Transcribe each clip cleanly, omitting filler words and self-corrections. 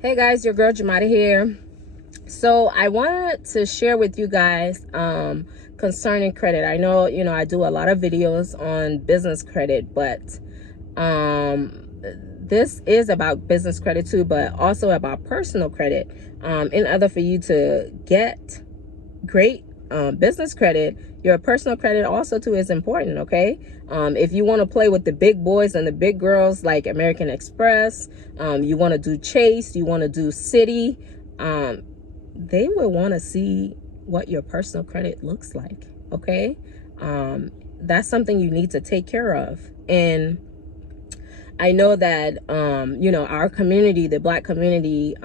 Hey guys, your girl Jamada here. So I wanted to share with you guys concerning credit. I know, I do a lot of videos on business credit, but this is about business credit too, but also about personal credit. In order for you to get great business credit, your personal credit also too is important. Okay, if you want to play with the big boys and the big girls like American Express, you want to do Chase, you want to do Citi, they will want to see what your personal credit looks like. Okay, that's something you need to take care of. And I know that, our community, the Black community,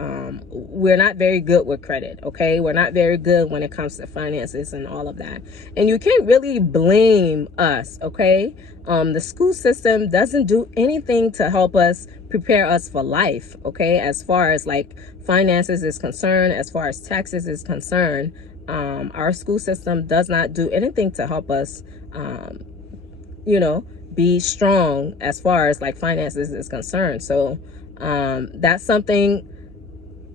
we're not very good with credit, okay? We're not very good when it comes to finances and all of that. And you can't really blame us, okay? The school system doesn't do anything to help us prepare us for life, okay? As far as like finances is concerned, as far as taxes is concerned, our school system does not do anything to help us, be strong as far as like finances is concerned. So that's something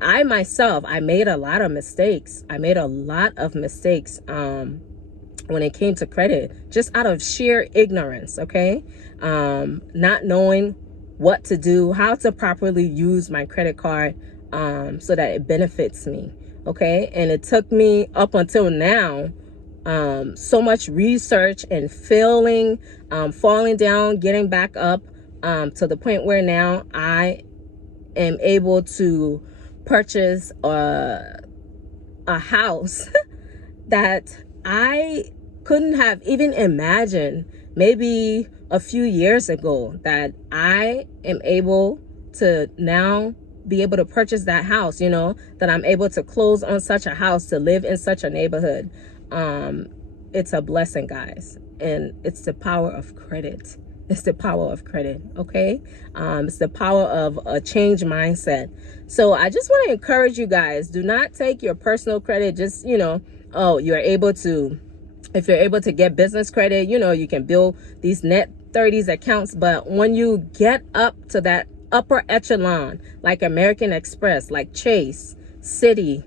I made a lot of mistakes. I made a lot of mistakes when it came to credit, just out of sheer ignorance. Okay, not knowing what to do, how to properly use my credit card so that it benefits me. Okay, and it took me up until now so much research and failing, falling down, getting back up, to the point where now I am able to purchase a house that I couldn't have even imagined maybe a few years ago, that I am able to now be able to purchase that house, that I'm able to close on such a house, to live in such a neighborhood. It's a blessing, guys, and it's the power of credit. It's the power of credit. Okay, it's the power of a change mindset. So I just want to encourage you guys: do not take your personal credit just you're able to, if you're able to get business credit, you can build these net 30s accounts. But when you get up to that upper echelon, like American Express, like Chase, Citi,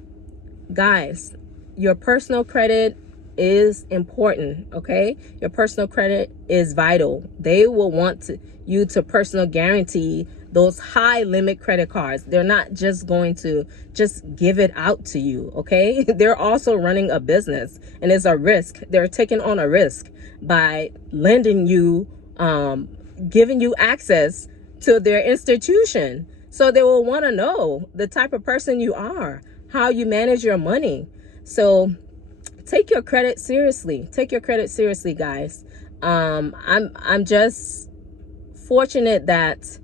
guys, your personal credit is important. Okay, your personal credit is vital. They will want you to personal guarantee those high limit credit cards. They're not just going to just give it out to you. Okay, they're also running a business, and it's a risk. They're taking on a risk by lending you, giving you access to their institution. So they will want to know the type of person you are, how you manage your money. So take your credit seriously. Take your credit seriously, guys. I'm just fortunate that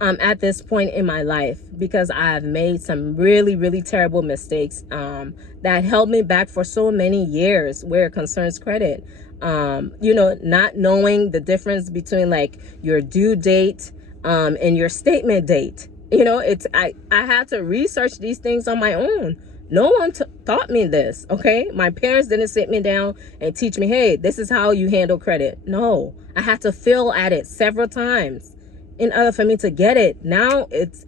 I'm at this point in my life, because I've made some really, really terrible mistakes that held me back for so many years where it concerns credit. Not knowing the difference between like your due date and your statement date. I had to research these things on my own. No one taught me this. Okay, my parents didn't sit me down and teach me, hey, this is how you handle credit. No, I had to fail at it several times in order for me to get it. Now it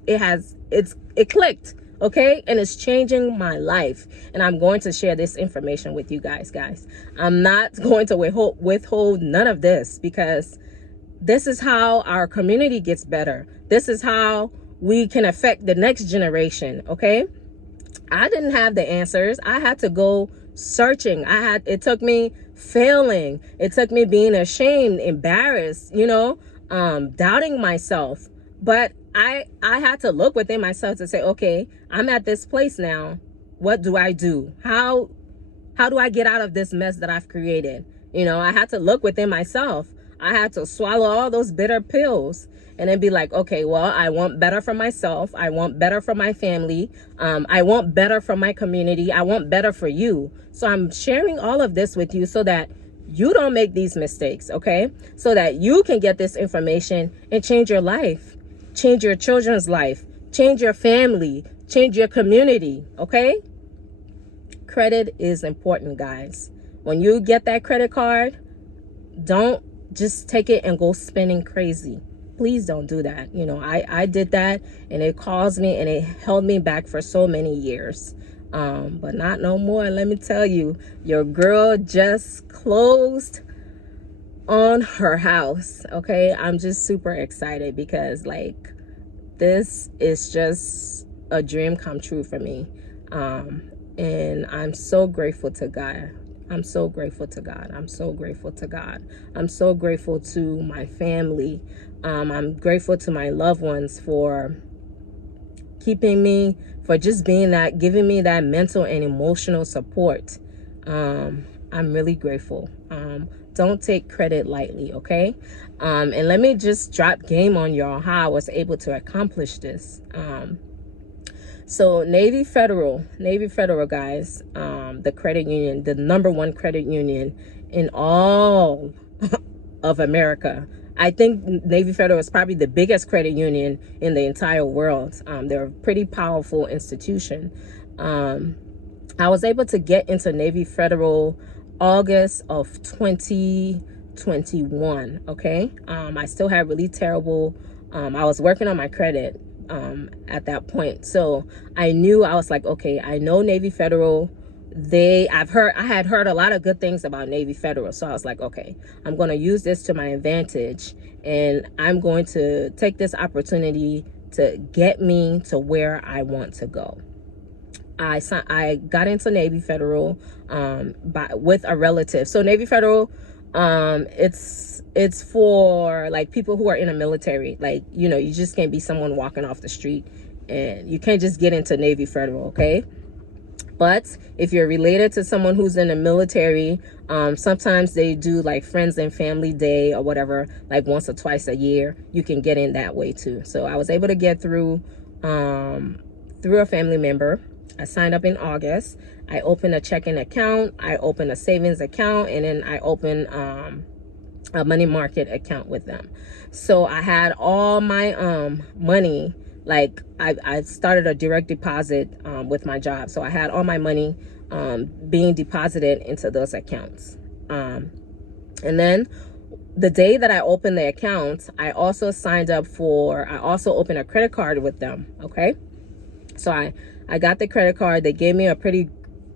clicked. Okay, and it's changing my life, and I'm going to share this information with you guys. I'm not going to withhold none of this, because this is how our community gets better. This is how we can affect the next generation. Okay, I didn't have the answers. I had to go searching. It took me failing. It took me being ashamed, embarrassed, doubting myself. But I had to look within myself to say, okay, I'm at this place now. What do I do? How do I get out of this mess that I've created? I had to look within myself. I had to swallow all those bitter pills and then be like, okay, well, I want better for myself. I want better for my family. I want better for my community. I want better for you. So I'm sharing all of this with you so that you don't make these mistakes, okay? So that you can get this information and change your life, change your children's life, change your family, change your community, okay? Credit is important, guys. When you get that credit card, don't just take it and go spending crazy. please don't do that. You know, I did that, and it caused me and it held me back for so many years. But not no more. Let me tell you, your girl just closed on her house. Okay, I'm just super excited because like this is just a dream come true for me. And I'm so grateful to God. I'm so grateful to God. I'm so grateful to God. I'm so grateful to my family. I'm grateful to my loved ones for keeping me, for just being that, giving me that mental and emotional support. I'm really grateful. Don't take credit lightly, okay? And let me just drop game on y'all how I was able to accomplish this. So Navy Federal guys, the credit union, the #1 credit union in all of America. I think Navy Federal is probably the biggest credit union in the entire world. They're a pretty powerful institution. I was able to get into Navy Federal August of 2021, okay? I still had really terrible, I was working on my credit at that point. So I knew, I was like, okay, I know Navy Federal. I had heard a lot of good things about Navy Federal. So I was like, okay, I'm going to use this to my advantage, and I'm going to take this opportunity to get me to where I want to go. I got into Navy Federal with a relative. So Navy Federal, it's for like people who are in the military. Like, you know, you just can't be someone walking off the street, and you can't just get into Navy Federal, okay? But if you're related to someone who's in the military, sometimes they do like Friends and Family Day or whatever, like once or twice a year. You can get in that way too. So I was able to get through a family member. I signed up in August. I opened a checking account. I opened a savings account, and then I opened a money market account with them. So I had all my money. Like I started a direct deposit with my job. So I had all my money being deposited into those accounts. And then the day that I opened the account, I also opened a credit card with them. Okay. So I got the credit card. They gave me a pretty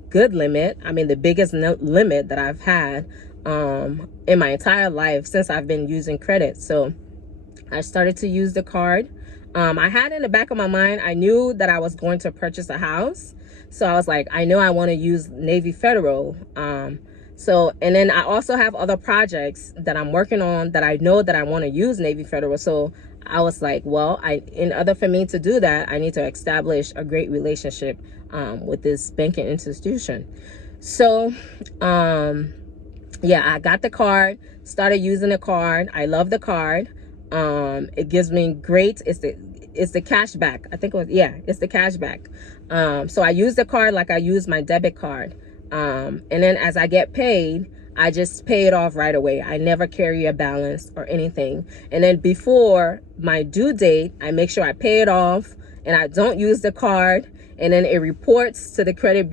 good limit. I mean, the biggest limit that I've had in my entire life since I've been using credit. So I started to use the card. I had in the back of my mind, I knew that I was going to purchase a house. So I was like, I know I want to use Navy Federal. And then I also have other projects that I'm working on that I know that I want to use Navy Federal. So I was like, well, in order for me to do that, I need to establish a great relationship with this banking institution. So, yeah, I got the card, started using the card. I love the card. It gives me it's the cash back. I think it's the cash back. So I use the card like I use my debit card. And then as I get paid, I just pay it off right away. I never carry a balance or anything. And then before my due date, I make sure I pay it off, and I don't use the card. And then it reports to the credit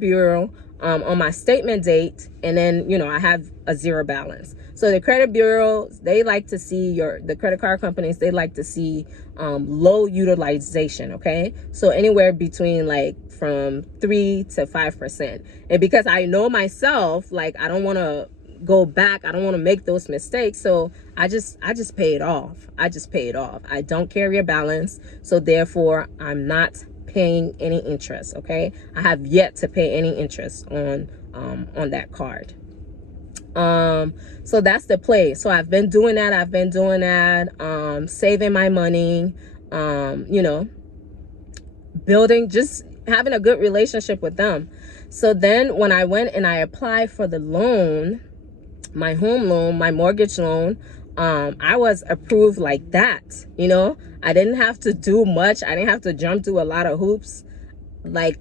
bureau on my statement date. And then, you know, I have a zero balance. So the credit bureaus, they like to see the credit card companies, they like to see low utilization, okay? So anywhere between like from 3 to 5%. And because I know myself, like I don't want to go back, I don't want to make those mistakes. So I just pay it off. I just pay it off. I don't carry a balance. So therefore I'm not paying any interest, okay? I have yet to pay any interest on that card. So that's the play. So I've been doing that. Saving my money, you know, just having a good relationship with them. So then when I went and I applied for the loan, my home loan, my mortgage loan, I was approved like that. You know, I didn't have to do much. I didn't have to jump through a lot of hoops, like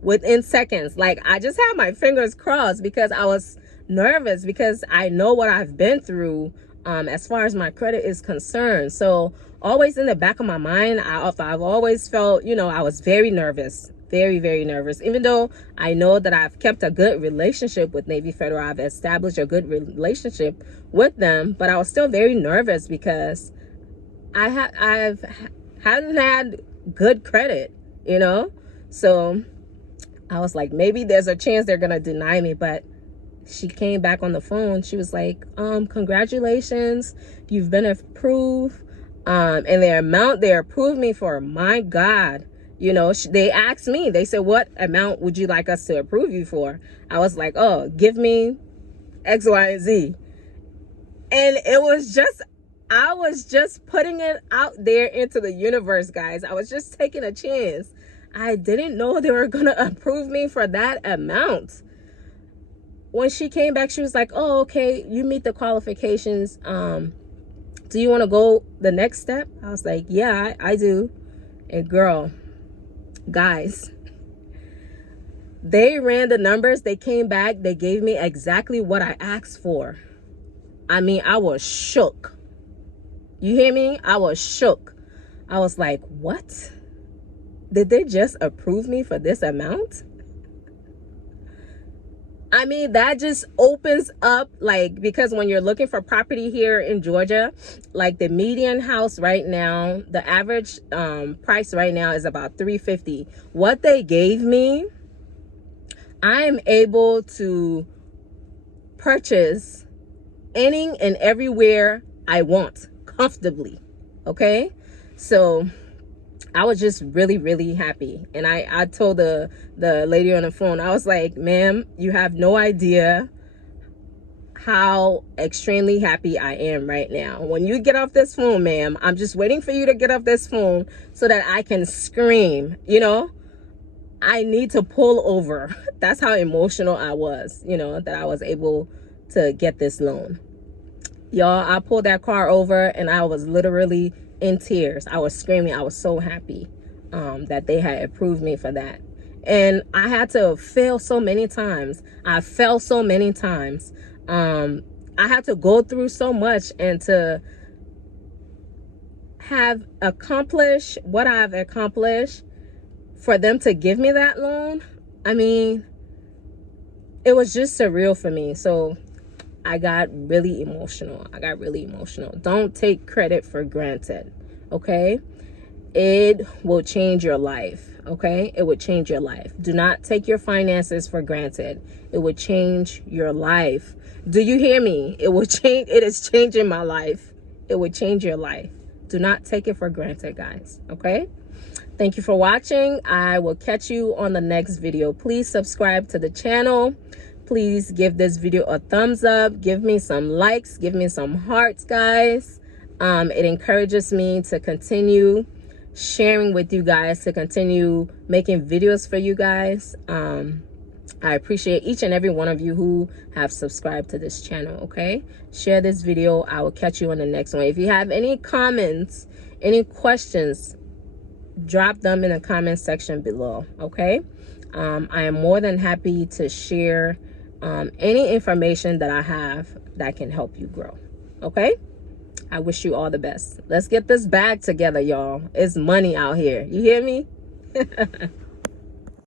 within seconds. Like I just had my fingers crossed because I was nervous, because I know what I've been through as far as my credit is concerned. So always in the back of my mind, I've always felt, you know, I was very nervous very, very nervous. Even though I know that I've kept a good relationship with Navy Federal, I've established a good relationship with them, but I was still very nervous because I've hadn't had good credit, you know? So I was like, maybe there's a chance they're gonna deny me. But she came back on the phone. She was like, congratulations, you've been approved. And the amount they approved me for, my God, you know, they asked me, they said, what amount would you like us to approve you for? I was like, oh, give me X, Y, and Z. And it was just, I was just putting it out there into the universe, guys. I was just taking a chance. I didn't know they were gonna approve me for that amount. When she came back, she was like, oh, okay, you meet the qualifications. Do you want to go the next step? I was like, yeah, I do. And girl, guys, they ran the numbers. They came back. They gave me exactly what I asked for. I mean, I was shook. You hear me? I was shook. I was like, what? Did they just approve me for this amount? I mean, that just opens up, like, because when you're looking for property here in Georgia, like the median house right now, the average price right now is about $350. What they gave me, I am able to purchase any and everywhere I want comfortably. Okay, so I was just really, really happy. And I told the lady on the phone, I was like, ma'am, you have no idea how extremely happy I am right now. When you get off this phone, ma'am, I'm just waiting for you to get off this phone so that I can scream, you know? I need to pull over. That's how emotional I was, you know, that I was able to get this loan. Y'all, I pulled that car over and I was literally in tears. I was screaming. I was so happy that they had approved me for that. And I had to fail so many times. I fell so many times. I had to go through so much, and to have accomplished what I've accomplished, for them to give me that loan, I mean, it was just surreal for me. So I got really emotional. Don't take credit for granted, okay? It will change your life, okay? It would change your life. Do not take your finances for granted. It would change your life. Do you hear me? It will change. It is changing my life. It would change your life. Do not take it for granted, guys, okay? Thank you for watching. I will catch you on the next video. Please subscribe to the channel. Please give this video a thumbs up. Give me some likes. Give me some hearts, guys. It encourages me to continue sharing with you guys, to continue making videos for you guys. I appreciate each and every one of you who have subscribed to this channel, okay? Share this video. I will catch you on the next one. If you have any comments, any questions, drop them in the comment section below, okay? I am more than happy to share any information that I have that can help you grow, okay? I wish you all the best. Let's get this bag together, y'all. It's money out here. You hear me?